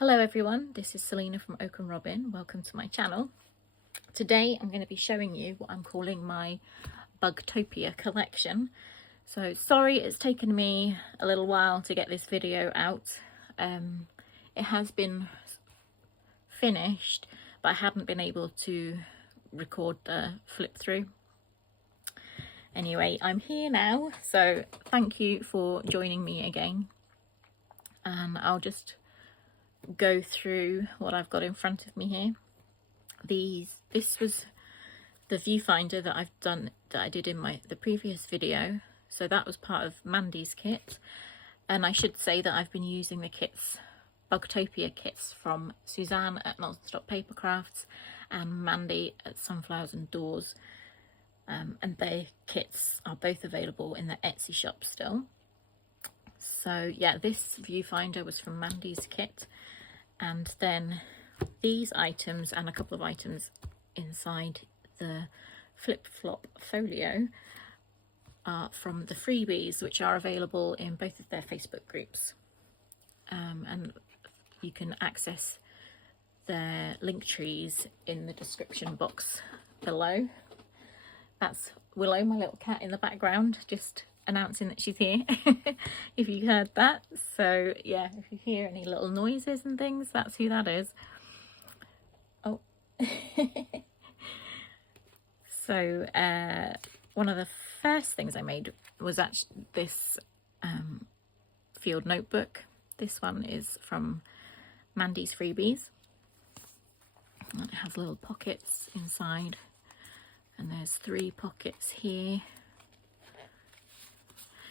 Hello everyone, this is Selena from Oak and Robin. Welcome to my channel. Today I'm going to be showing you what I'm calling my Bugtopia collection. So sorry it's taken me a little while to get this video out. It has been finished, but I haven't been able to record the flip through. Anyway, I'm here now, so thank you for joining me again. And I'll just go through what I've got in front of me here. This was the viewfinder that I did in the previous video, so that was part of Mandy's kit. And I should say that I've been using the Bugtopia kits from Suzanne at Nonstop Papercrafts and Mandy at Sunflowers and Dors, and their kits are both available in the Etsy shop still. So yeah, this viewfinder was from Mandy's kit, and then these items and a couple of items inside the flip-flop folio are from the freebies, which are available in both of their Facebook groups, and you can access their link trees in the description box below. That's Willow, my little cat in the background, just announcing that she's here. If you heard that. So yeah, if you hear any little noises and things, that's who that is. Oh. So one of the first things I made was actually this field notebook. This one is from Mandy's freebies. It has little pockets inside, and there's 3 pockets here.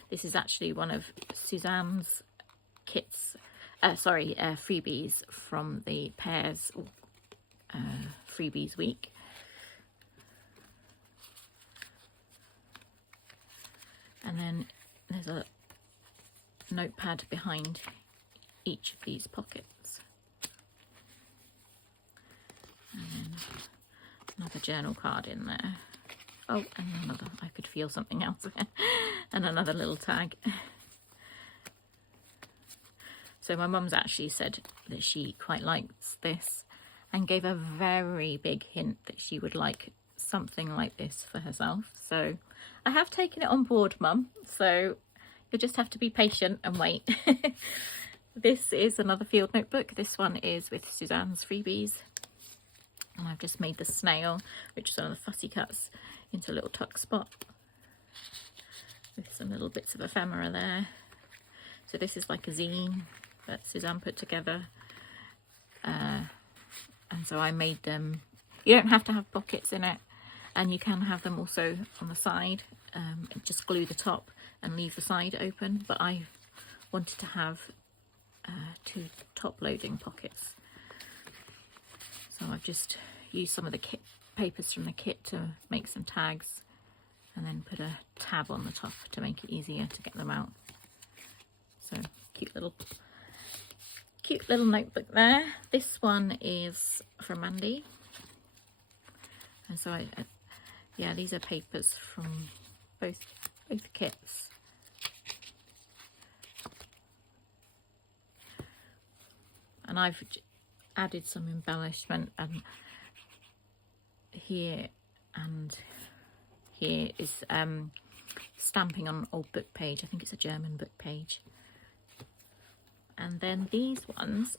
This is actually one of Suzanne's kits, freebies from the Pairs freebies week. And then there's a notepad behind each of these pockets. And then another journal card in there. Oh, and another, I could feel something else. And another little tag. So my mum's actually said that she quite likes this and gave a very big hint that she would like something like this for herself. So I have taken it on board, Mum. So you'll just have to be patient and wait. This is another field notebook. This one is with Suzanne's freebies. And I've just made the snail, which is one of the fussy cuts, into a little tuck spot with some little bits of ephemera there. So this is like a zine that Suzanne put together, and so I made them. You don't have to have pockets in it, and you can have them also on the side. Just glue the top and leave the side open, but I wanted to have 2 top loading pockets, so I've just used some of the papers from the kit to make some tags, and then put a tab on the top to make it easier to get them out. So cute little notebook there. This one is from Mandy, and so yeah, these are papers from both kits. And I've added some embellishment, and here and here is stamping on an old book page. I think it's a German book page. And then these ones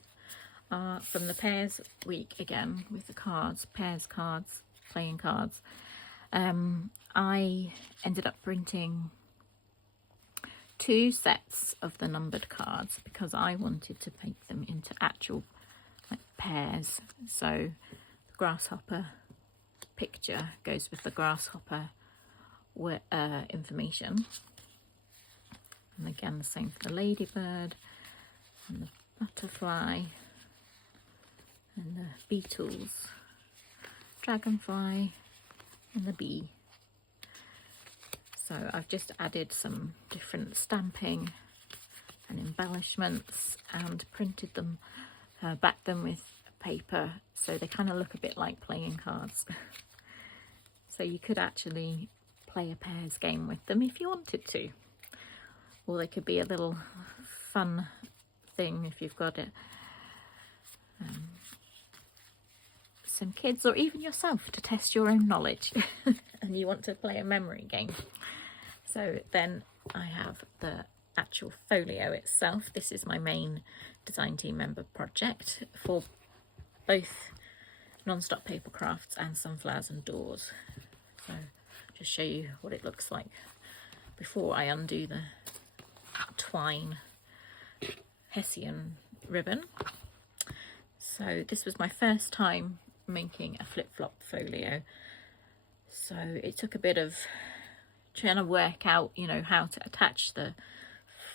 are from the Pairs week again, with the cards, Pairs cards, playing cards. I ended up printing 2 sets of the numbered cards because I wanted to make them into actual pairs. So the grasshopper picture goes with the grasshopper information, and again the same for the ladybird and the butterfly and the beetles, dragonfly and the bee. So I've just added some different stamping and embellishments and printed them, backed them with paper, so they kind of look a bit like playing cards. So you could actually play a pairs game with them if you wanted to, or they could be a little fun thing if you've got some kids or even yourself to test your own knowledge and you want to play a memory game. So then I have the actual folio itself. This is my main design team member project for both Nonstop Papercrafts and Sunflowers and Dors. So just show you what it looks like before I undo the twine Hessian ribbon. So this was my first time making a flip-flop folio, so it took a bit of trying to work out, you know, how to attach the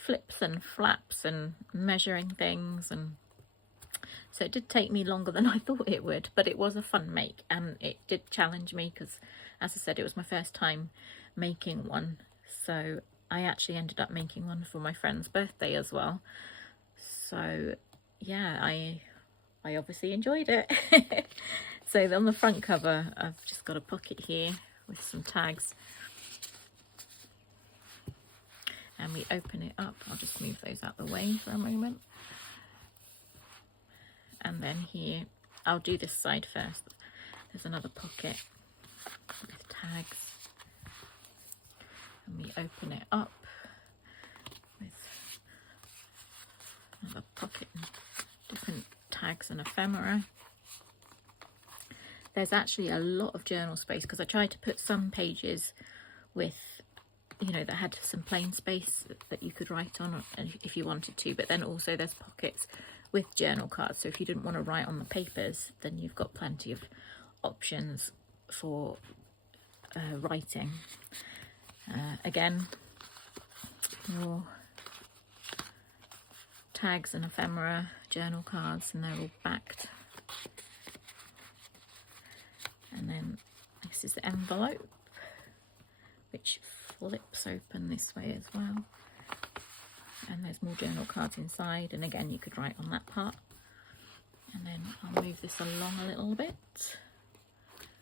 flips and flaps and measuring things, and so it did take me longer than I thought it would, but it was a fun make, and it did challenge me because, as I said, it was my first time making one. So I actually ended up making one for my friend's birthday as well. So yeah, I obviously enjoyed it. So on the front cover, I've just got a pocket here with some tags. And we open it up. I'll just move those out the way for a moment. And then here, I'll do this side first. There's another pocket with tags. And we open it up with another pocket and different tags and ephemera. There's actually a lot of journal space because I tried to put some pages with, you know, that had some plain space that you could write on if you wanted to, but then also there's pockets with journal cards, so if you didn't want to write on the papers, then you've got plenty of options for writing. Again, your tags and ephemera, journal cards, and they're all backed. And then this is the envelope, which flips open this way as well. And there's more journal cards inside, and again you could write on that part. And then I'll move this along a little bit.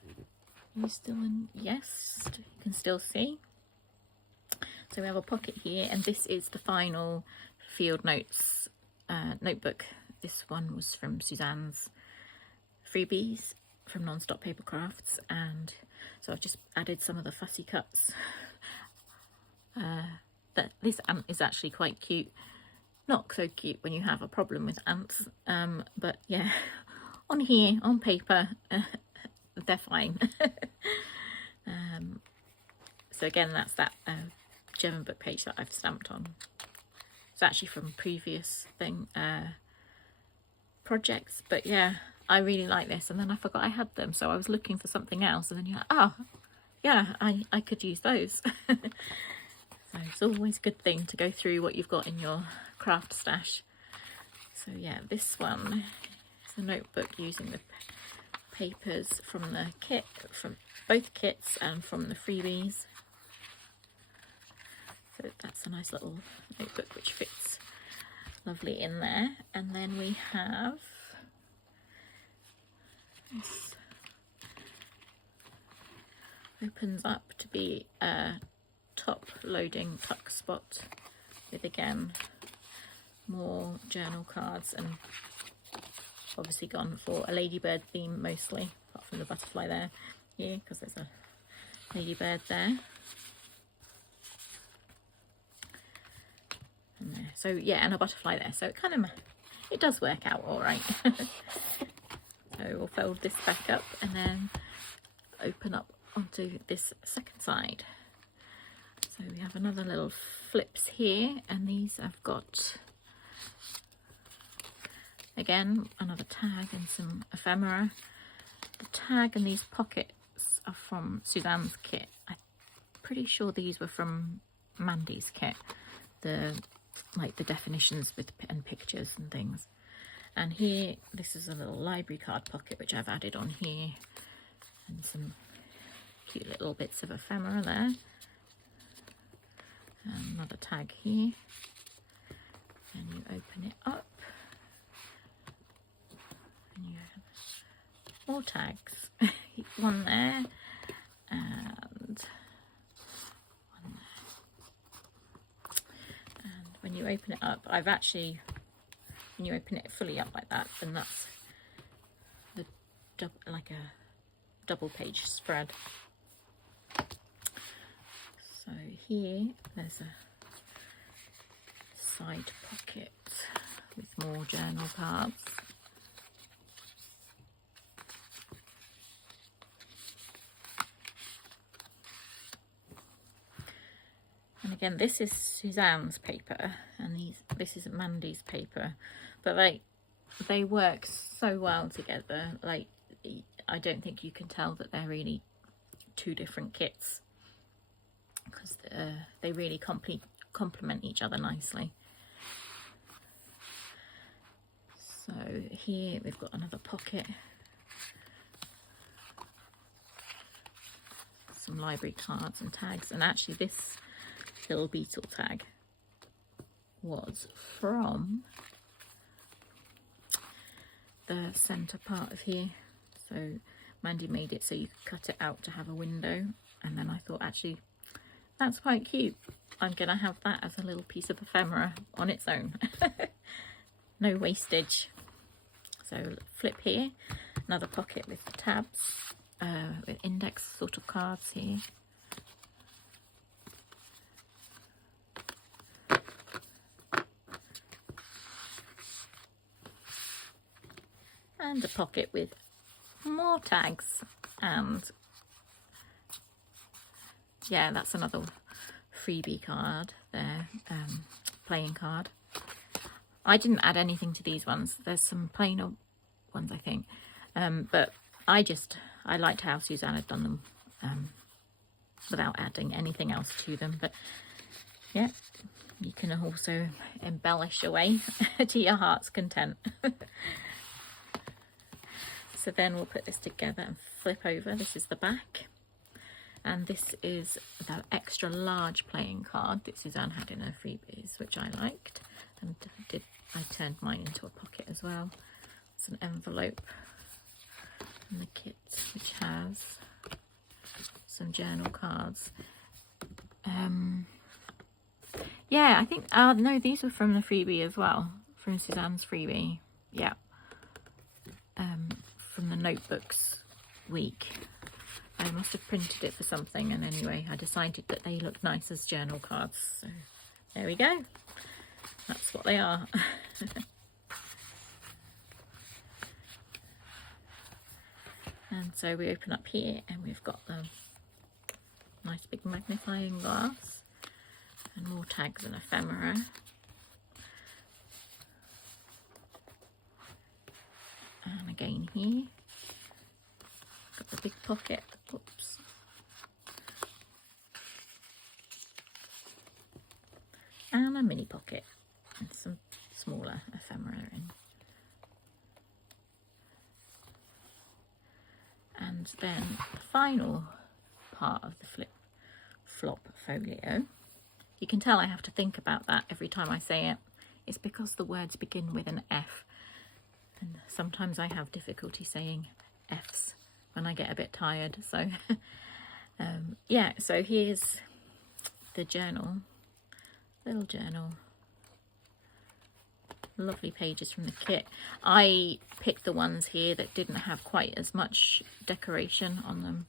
Are you still in? Yes, you can still see. So we have a pocket here, and this is the final field notes notebook. This one was from Suzanne's freebies from Nonstop Papercrafts, and so I've just added some of the fussy cuts. But this ant is actually quite cute. Not so cute when you have a problem with ants, but yeah, on here, on paper, they're fine. So again, that's that German book page that I've stamped on. It's actually from previous projects, but yeah, I really like this. And then I forgot I had them, so I was looking for something else, and then you're like, oh yeah, I could use those. So it's always a good thing to go through what you've got in your craft stash. So yeah, this one is a notebook using the papers from the kit, from both kits and from the freebies. So that's a nice little notebook which fits lovely in there. And then we have this, opens up to be a top loading tuck spot with, again, more journal cards, and obviously gone for a ladybird theme mostly, apart from the butterfly there here, because there's a ladybird there. And there. So yeah, and a butterfly there, so it does work out all right. So we'll fold this back up and then open up onto this second side. So we have another little flips here, and these I've got, again, another tag and some ephemera. The tag and these pockets are from Suzanne's kit. I'm pretty sure these were from Mandy's kit. The definitions with and pictures and things. And here, this is a little library card pocket which I've added on here, and some cute little bits of ephemera there. And another tag here, and you open it up and you have more tags. One there and one there. And when you open it up, when you open it fully up like that, then that's like a double page spread. So here there's a side pocket with more journal cards. And again, this is Suzanne's paper, and this is Mandy's paper, but they work so well together. Like, I don't think you can tell that they're really two different kits, because they really complement each other nicely. So here we've got another pocket, some library cards and tags, and actually this little beetle tag was from the centre part of here. So Mandy made it so you could cut it out to have a window, and then I thought, actually that's quite cute, I'm gonna have that as a little piece of ephemera on its own. No wastage. So flip here, another pocket with the tabs, with index sort of cards here. And a pocket with more tags, and yeah, that's another freebie card there, playing card. I didn't add anything to these ones. There's some plainer ones, I think, but I liked how Suzanne had done them without adding anything else to them. But yeah, you can also embellish away to your heart's content. So then we'll put this together and flip over. This is the back, and this is the extra large playing card that Suzanne had in her freebies, which I liked, and I turned mine into a pocket as well. It's an envelope and the kit, which has some journal cards. Yeah, I think no, these were from the freebie as well, from Suzanne's freebie. Yeah. From the notebooks week. I must have printed it for something, and anyway I decided that they looked nice as journal cards, so there we go, that's what they are. And so we open up here and we've got the nice big magnifying glass and more tags and ephemera. And again here, got the big pocket, oops, and a mini pocket and some smaller ephemera in. And then the final part of the flop folio, you can tell I have to think about that every time I say it. It's because the words begin with an F. And sometimes I have difficulty saying F's when I get a bit tired. So yeah, so here's the journal, little journal, lovely pages from the kit. I picked the ones here that didn't have quite as much decoration on them,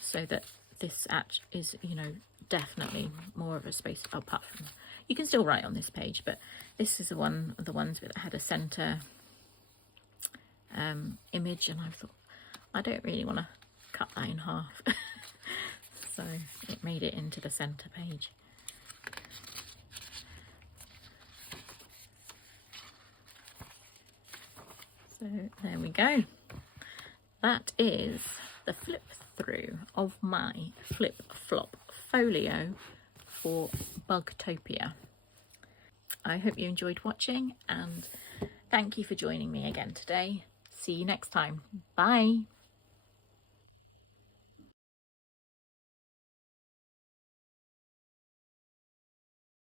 so that this is, you know, definitely more of a space. Apart from, you can still write on this page, but this is the one of the ones that had a centre image, and I thought I don't really want to cut that in half. So it made it into the centre page. So there we go. That is the flip through of my flip flop folio for Bugtopia. I hope you enjoyed watching, and thank you for joining me again today. See you next time. Bye.